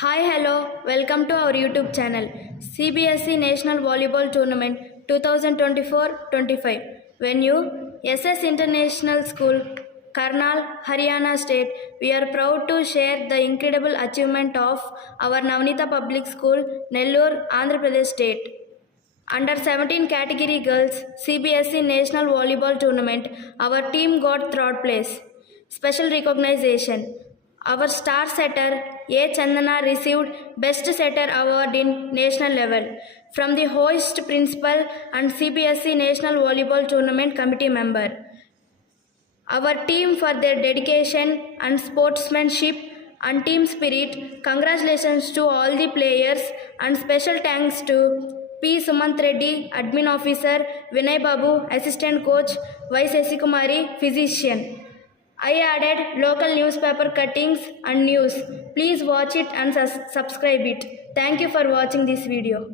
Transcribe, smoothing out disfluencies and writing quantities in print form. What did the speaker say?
Hi, hello, welcome to our YouTube channel CBSE National Volleyball Tournament 2024-25. Venue SS International School, Karnal, Haryana State. We are proud to share the incredible achievement of our Navnita Public School, Nellore, Andhra Pradesh State. Under 17 category girls CBSE National Volleyball Tournament, our team got third place. Special recognition. Our star setter A. Chandana received Best Setter Award in national level from the host principal and CBSE National Volleyball Tournament committee member. Our team for their dedication and sportsmanship and team spirit. Congratulations to all the players and special thanks to P. Sumant Reddy, Admin Officer, Vinay Babu, Assistant Coach, Y. Sesikumari, Physician. I added local newspaper cuttings and news. Please watch it and subscribe it. Thank you for watching this video.